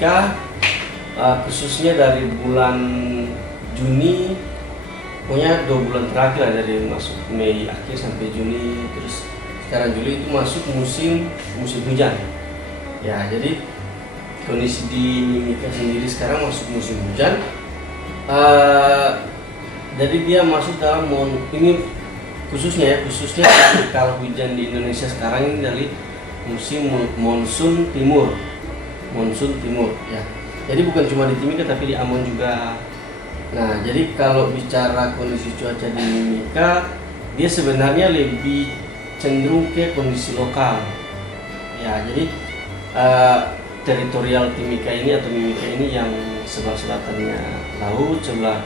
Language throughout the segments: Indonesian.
Mimika khususnya dari bulan Juni, pokoknya 2 bulan terakhir lah, dari masuk Mei akhir sampai Juni, terus sekarang Juli itu masuk musim hujan. Ya, jadi kondisi di Mimika sendiri sekarang masuk musim hujan. Jadi dia masuk dalam ini khususnya kalau hujan di Indonesia sekarang ini dari musim monsun timur ya. Jadi bukan cuma di Timika tapi di Ambon juga. Nah, jadi kalau bicara kondisi cuaca di Mimika, dia sebenarnya lebih cenderung ke kondisi lokal ya. Jadi teritorial Timika ini atau Mimika ini yang sebelah selatannya laut, sebelah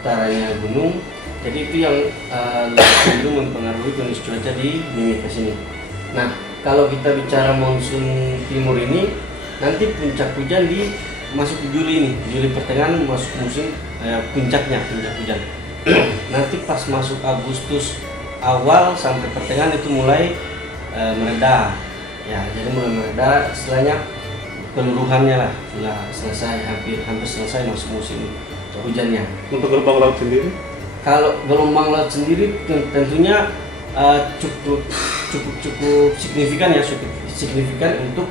utaranya gunung. Jadi itu yang lebih cenderung mempengaruhi kondisi cuaca di Mimika sini. Nah, kalau kita bicara monsun timur ini, nanti puncak hujan masuk di Juli ini, Juli pertengahan masuk musim puncak hujan. Nanti pas masuk Agustus awal sampai pertengahan itu mulai mereda. Ya, jadi mulai mereda, istilahnya keluruhannya lah sudah selesai, hampir selesai masuk musim hujannya. Untuk gelombang laut sendiri? Kalau gelombang laut sendiri tentunya cukup signifikan ya, signifikan untuk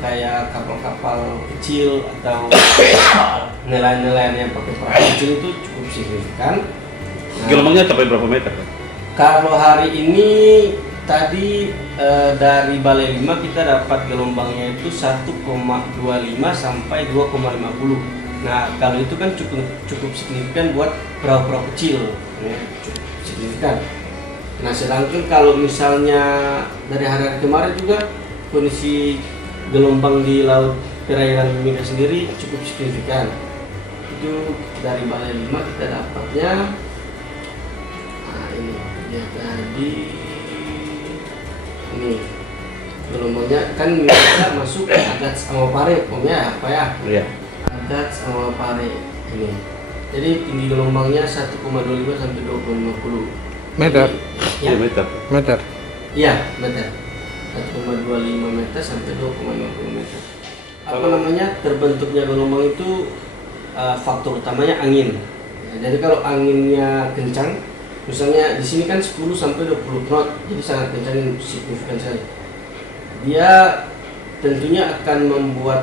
kayak kapal-kapal kecil atau nelayan-nelayan yang pakai perahu kecil itu cukup signifikan. Gelombangnya sampai berapa meter? Kalau hari ini tadi dari Balai 5 kita dapat gelombangnya itu 1,25 sampai 2,50. Nah, kalau itu kan cukup signifikan buat perahu-perahu kecil, ya, cukup signifikan. Nah, sedangkan kalau misalnya dari hari-hari kemarin juga kondisi gelombang di laut perairan Mimika sendiri cukup signifikan. Itu dari Balai 5 kita dapatnya. Nah, ini dia tadi. Ini gelombangnya kan kita masuk Agats sama Pare, pokoknya apa ya? Iya. Agats sama Pare ini. Jadi tinggi gelombangnya 1,25 sampai 2,50 meter. Ya. Meter. Meter. Iya, meter. 1,25 meter sampai 2,50 meter. Apa namanya, terbentuknya gelombang itu faktor utamanya angin. Ya, jadi kalau anginnya kencang, misalnya di sini kan 10 sampai 20 knot, jadi sangat kencang, signifikan sekali. Dia tentunya akan membuat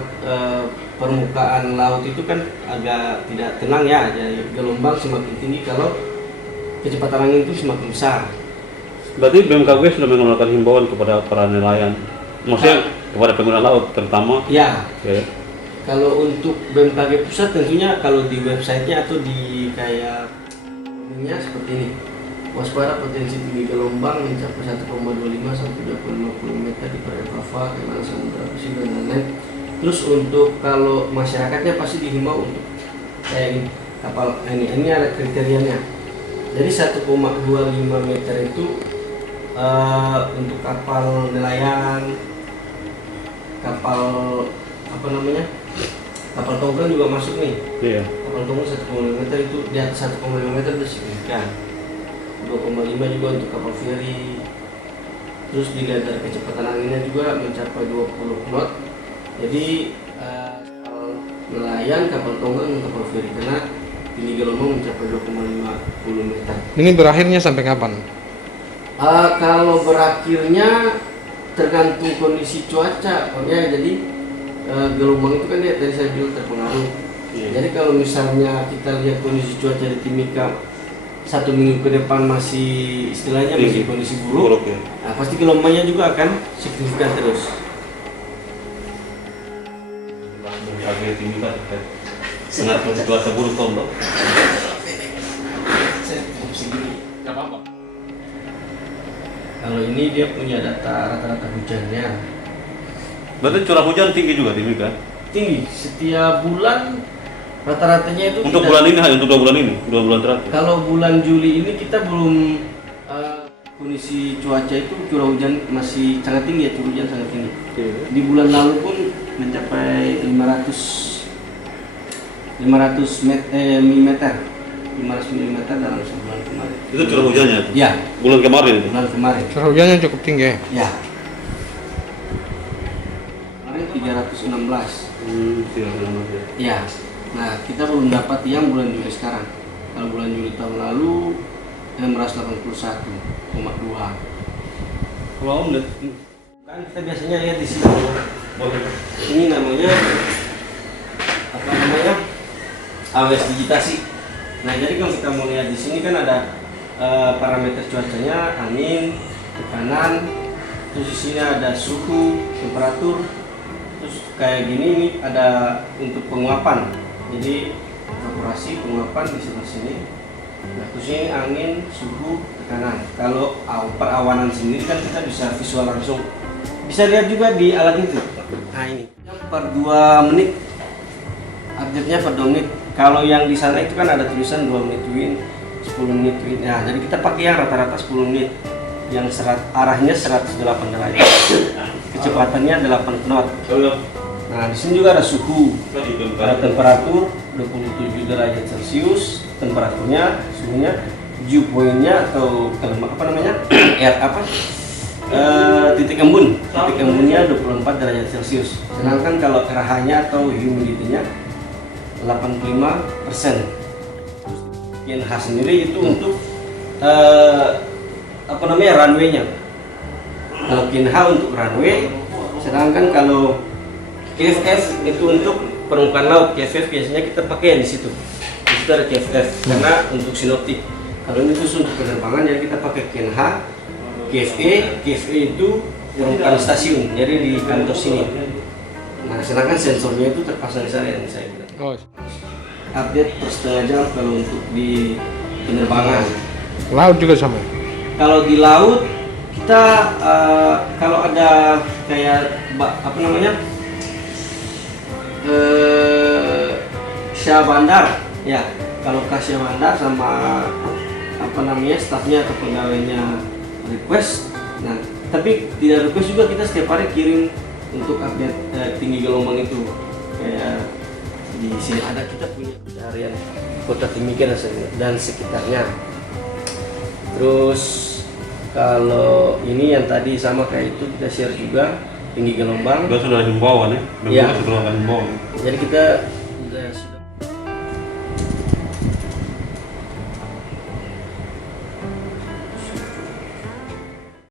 permukaan laut itu kan agak tidak tenang ya. Jadi gelombang semakin tinggi kalau kecepatan angin itu semakin besar. Berarti BMKG sudah mengeluarkan himbauan kepada para nelayan, maksudnya kepada pengguna laut terutama. Ya. Okay. Kalau untuk BMKG pusat tentunya kalau di websitenya atau di kayak ininya seperti ini. Waspada potensi tinggi gelombang mencapai 1,25 sampai 2,50 meter di perairan Java, Kalimantan Samudra Pasifik dan lain-lain. Terus untuk kalau masyarakatnya pasti dihimbau untuk kayak ini, kapal ini ada kriterianya. Jadi 1,25 meter itu untuk kapal nelayan, kapal apa namanya, kapal tongkang juga masuk nih. Iya. Kapal tongkang 1,5 meter itu di atas 1,5 meter itu signifikan. 2,5 juga untuk kapal feri. Terus dilihat dari kecepatan anginnya juga mencapai 20 knot. Jadi kapal nelayan, kapal tongkang, dan kapal feri karena tinggi gelombang mencapai 2,50 meter. Ini berakhirnya sampai kapan? Kalau berakhirnya tergantung kondisi cuaca, ya. Jadi gelombang itu kan dia tadi saya bilang terpengaruh. Iya. Jadi kalau misalnya kita lihat kondisi cuaca di Timika 1 minggu ke depan masih istilahnya masih kondisi buruk, ya. nah, pasti gelombangnya juga akan signifikan terus. BMKG Timika sangat cuaca buruk tombol. Kalau ini dia punya data rata-rata hujannya Berarti curah hujan tinggi juga Timika? tinggi setiap bulan, rata-ratanya itu Untuk bulan ini, hanya untuk 2 bulan ini, 2 bulan terakhir. Kalau bulan Juli ini kita belum kondisi cuaca itu curah hujan masih sangat tinggi ya, curah hujan sangat tinggi. Di bulan lalu pun mencapai 500 mm dalam sebulan kemarin. Itu curah hujannya? Ya. Bulan kemarin itu? Bulan kemarin. Curah hujannya cukup tinggi. Ya. Kemarin 316. Silakan aja. Ya, nah kita belum dapat yang bulan Juli sekarang. Kalau bulan Juli tahun lalu 681,2. Kalau Om lihat Kan kita biasanya lihat di sini. Ini namanya apa namanya? Awareness digitasi. Nah, jadi kalau kita mau lihat di sini kan ada parameter cuacanya, angin, tekanan, terus di sini ada suhu, temperatur, terus kayak gini ini ada untuk penguapan. Jadi evaporasi, penguapan di sebelah sini. Nah, terus ini angin, suhu, tekanan. Kalau perawanan sendiri kan kita bisa visual langsung. Bisa lihat juga di alat itu. Nah ini per 2 menit, update-nya per 2 menit. Kalau yang di sana itu kan ada tulisan 2 menit win, 10 menit win. Nah, jadi kita pakai yang rata-rata 10 menit. Yang arahnya 108 derajat. Kecepatannya 8 knot. Nah, di sini juga ada suhu. Ada temperatur 27 derajat Celcius, temperaturnya, suhunya, dew point-nya atau apa namanya? Titik embunnya 24 derajat Celcius. Sedangkan kalau RH-nya atau humidity-nya 85%. KNH sendiri itu untuk apa namanya, runway-nya. Kalau KNH untuk runway, sedangkan kalau KFF itu untuk permukaan laut. KFF biasanya kita pakai di situ. Di situ ada KFF karena untuk sinoptik. Kalau ini khusus untuk penerbangan, jadi kita pakai KNH, KFE itu permukaan stasiun, jadi di kantor sini. Nah, sedangkan sensornya itu terpasang di sana yang saya bilang. Oh. Update per setengah jam kalau untuk di penerbangan. Laut juga sama. Kalau di laut kita kalau ada kayak apa namanya Syah Bandar, ya kalau Syah Bandar sama apa namanya stafnya atau pegawainya request, nah tapi tidak request juga kita setiap hari kirim untuk update tinggi gelombang itu. Kayak di sini ada kita punya pencarian Kota Timika dan sekitarnya. Terus kalau ini yang tadi sama kayak itu kita share juga tinggi gelombang. Sudah himbauan ya. Iya. Sudah himbauan. Jadi kita